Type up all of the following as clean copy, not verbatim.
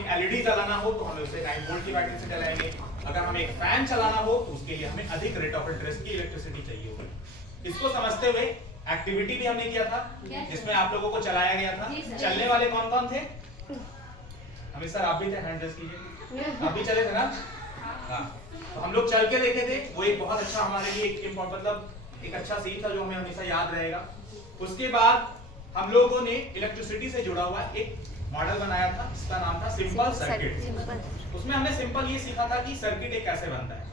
एक एलईडी चलाना हो तो हमें उसे 9 वोल्ट की बैटरी से चलाएंगे। अगर हमें एक फैन चलाना हो तो उसके लिए हमें अधिक रेट ऑफ इंटरेस्ट की इलेक्ट्रिसिटी चाहिए होगी। इसको समझते हुए एक्टिविटी भी हमने किया था जिसमें आप लोगों को चलाया गया था। चलने वाले कौन कौन थे? हमें सर आप भी थे, हैंड रेज कीजिए। आप भी चले थे ना? हाँ, तो हम लोग चल के देखे थे। वो एक बहुत अच्छा हमारे लिए एक मतलब एक अच्छा सीन था जो हमें हमेशा याद रहेगा। उसके बाद हम लोगों ने इलेक्ट्रिसिटी से जुड़ा हुआ एक मॉडल बनाया था जिसका नाम था सिंपल सर्किट। उसमें हमने सिंपल ये सीखा था कि सर्किट एक कैसे बनता है,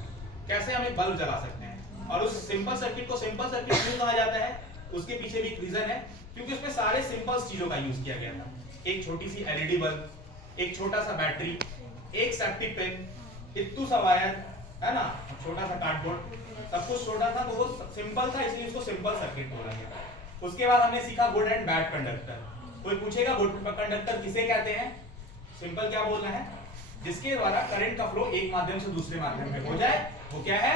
कैसे हम एक बल्ब जला सकते हैं। और उस सिंपल सर्किट को सिंपल सर्किट क्यों कहा जाता है उसके पीछे भी एक रीजन है, क्योंकि उसमें सारे सिंपल चीजों का यूज किया गया था। एक छोटी सी एलईडी बल्ब, एक छोटा सा बैटरी, एक सेफ्टी पिन, इत्तू सा वायर, है ना, छोटा सा कार्डबोर्ड, सब कुछ छोटा था, तो वो सिंपल था, इसलिए उसको सिंपल सर्किट बोला गया। उसके बाद हमने सीखा गुड एंड बैड कंडक्टर। कोई पूछेगा गुड कंडक्टर किसे कहते हैं? सिंपल क्या बोलना है? जिसके द्वारा करंट का फ्लो एक माध्यम से दूसरे माध्यम में हो जाए, वो क्या है?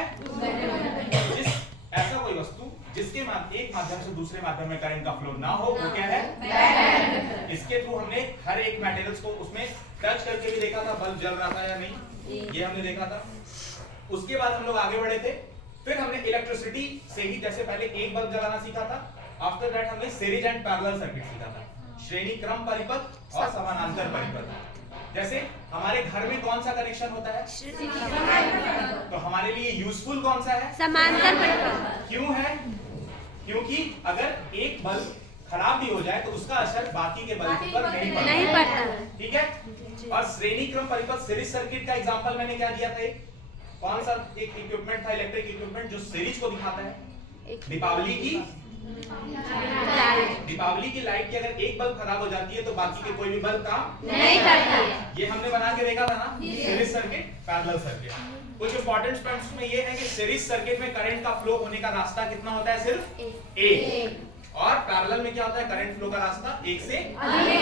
जिस ऐसा कोई वस्तु जिसके एक माध्यम से दूसरे माध्यम में करंट का फ्लो ना हो, वो क्या है? इसके थ्रू हमने हर एक मटेरियल्स को उसमें टच करके भी देखा था बल्ब जल रहा था या नहीं, ये हमने देखा था। उसके बाद हम लोग आगे बढ़े थे, फिर हमने इलेक्ट्रिसिटी से ही जैसे पहले एक बल्ब जलाना सीखा था, आफ्टर दैट हमने सीरीज एंड पैरेलल सर्किट सीखा था, श्रेणी क्रम परिपथ और समानांतर परिपथ। जैसे हमारे घर में कौन सा कनेक्शन होता है? तो हमारे लिए यूजफुल कौन सा है? समांतर परिपथ। क्यों है? क्योंकि अगर एक बल्ब खराब भी हो जाए तो उसका असर बाकी के बल्ब पर नहीं पड़ता। ठीक है। और श्रेणी क्रम परिपथ सीरीज सर्किट का एग्जांपल मैंने क्या दिया था? कौन सा एक इक्विपमेंट था, इलेक्ट्रिक इक्विपमेंट जो सीरीज को दिखाता है? दीपावली की लाइट की अगर एक बल्ब खराब हो जाती है तो बाकी के कोई भी बल्ब काम नहीं करता। ये हमने बना के देखा था ना, सीरीज सर्किट, पैरेलल सर्किट। कुछ इंपॉर्टेंट पॉइंट्स में ये है कि सीरीज सर्किट में करंट का फ्लो होने का रास्ता कितना होता है? सिर्फ एक। और पैरेलल में क्या होता है? करंट फ्लो का रास्ता एक से अधिक।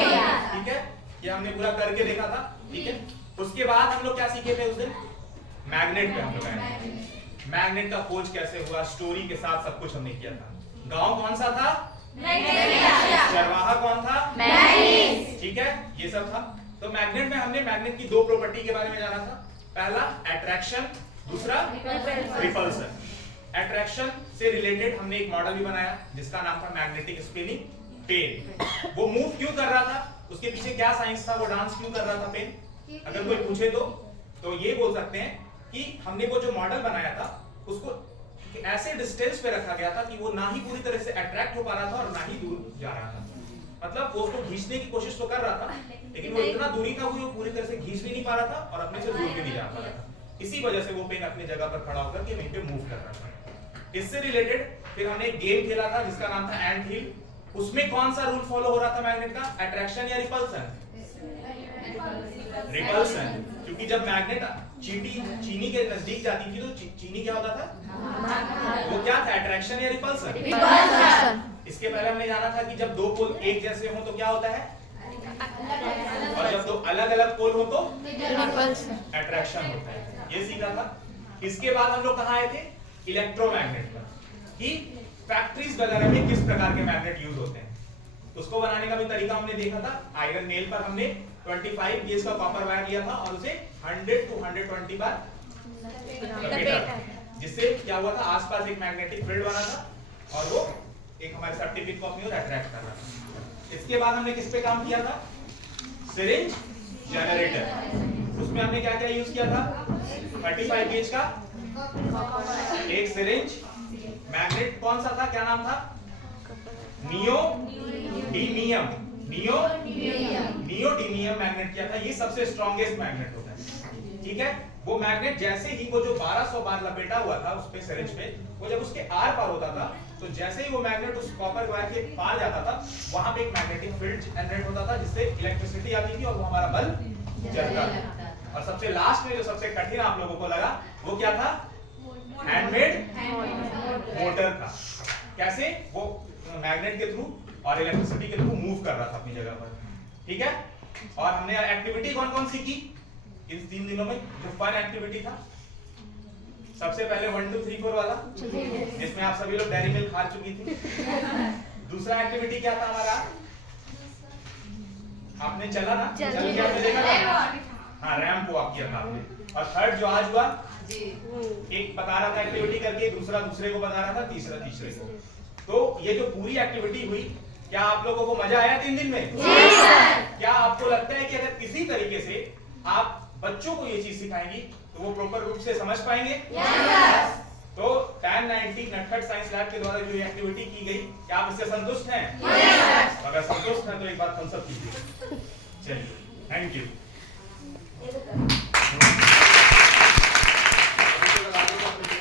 ठीक है, ये हमने पूरा करके देखा था। ठीक है, उसके बाद हम लोग क्या सीखे थे उस दिन? मैग्नेट पे हम लोग आए। मैग्नेट का खोज कैसे हुआ, स्टोरी के साथ सब कुछ हमने किया था। गांव कौन सा था? चरवाहा कौन था? ठीक है, ये सब था। तो मैग्नेट में हमने मैग्नेट की दो प्रॉपर्टी के बारे में जाना था। पहला अट्रैक्शन, दूसरा रिपल्सन। अट्रैक्शन से रिलेटेड हमने एक मॉडल भी बनाया जिसका नाम था मैग्नेटिक स्पिनिंग पेन। वो मूव क्यों कर रहा था, उसके पीछे क्या साइंस था, वो डांस क्यों कर रहा था पेन? अगर कोई पूछे तो ये बोल सकते हैं कि हमने वो जो मॉडल बनाया था उसको ऐसे डिस्टेंस पे रखा गया था कि वो ना ही पूरी तरह से अट्रैक्ट हो पा रहा था और ना ही दूर जा रहा था। मतलब वो उसको खींचने की कोशिश तो कर रहा था, लेकिन वो इतना दूरी था वो पूरी तरह से खींच भी नहीं पा रहा था और अपने से दूर भी नहीं जा पा रहा था। इसी वजह से वो पेन अपनी जगह पर खड़ा होकर के वहीं पे मूव कर रहा था। इससे रिलेटेड फिर हमने एक गेम खेला था जिसका नाम था एंट हिल। उसमें कौन सा रूल फॉलो हो रहा था मैग्नेट का? अट्रैक्शन या रिपल्सन? रिपल्सन। क्योंकि जब मैग्नेट चीनी के नजदीक जाती थी तो चीनी क्या होता था? वो क्या था? अट्रैक्शन या रिपल्सन? इसके पहले हमने जाना था कि जब दो पोल एक जैसे हो तो क्या होता है, और जब दो अलग अलग पोल हो तो अट्रैक्शन होता है। ये सीखा था। इसके बाद हम लोग कहाँ आए थे? इलेक्ट्रोमैग्नेट पर, कि फैक्ट्रीज वगैरह में किस प्रकार के मैग्नेट यूज होते हैं। उसको बनाने का भी तरीका हमने देखा था। आयरन नेल पर हमने 25 गेज का कॉपर वायर लिया था और उसे 100 to 120 बार लपेटा, जिससे क्या हुआ था? आसपास एक मैग्नेटिक फील्ड बना था और वो एक हमारे सर्टिफिकेट को अपनी ओर अट्रैक्ट कर रहा था। इसके बाद हमने किस पे काम किया था? Syringe generator. उसमें हमने क्या क्या यूज किया था? 35 गेज का एक सिरिंज, मैग्नेट कौन सा था, क्या नाम था? नियोडीमियम मैग्नेट किया था। ये सबसे स्ट्रॉन्गेस्ट मैग्नेट होता है। ठीक है, वो मैग्नेट जैसे ही वो जो 1200 बार लपेटा हुआ था उस पे सिरिंज पे, वो जब उसके आर पार होता था तो जैसे ही वो मैग्नेट उस कॉपर वायर के पार जाता था वहां पे एक मैग्नेटिक फील्ड जनरेट होता था जिससे इलेक्ट्रिसिटी आती थी और वो हमारा बल्ब जलता था। और सबसे लास्ट में जो सबसे कठिन आप लोगों को लगा वो क्या था? हैंडमेड मोटर था। कैसे? वो मैग्नेट के थ्रू और इलेक्ट्रिसिटी के थ्रू मूव कर रहा था अपनी जगह पर। ठीक है, और हमने एक्टिविटी कौन कौन सी की इन 3 दिनों में? जो फन एक्टिविटी था, सबसे पहले 1 2 3 4 वाला, जिसमें आप सभी लोग डेयरी मिल्क खा चुकी थी। दूसरा एक्टिविटी क्या था हमारा? आपने चला ना, चल के आपने देखा था, हाँ रैंप वॉक किया था आपने। और थर्ड जो आज हुआ जी, एक बता रहा था एक्टिविटी करके, दूसरा दूसरे को बता रहा था, तीसरा तीसरे को। तो ये जो पूरी एक्टिविटी हुई, क्या आप लोगों को मजा आया 3 दिन में? क्या आपको लगता है कि अगर इसी तरीके से आप बच्चों को ये चीज सिखाएंगी तो वो प्रॉपर रूप से समझ पाएंगे? तो tan 90 नटखट साइंस लैब के द्वारा जो ये एक्टिविटी की गई, क्या आप इससे संतुष्ट हैं? अगर संतुष्ट हैं तो एक बात थम्स अप कीजिए। चलिए, थैंक यू।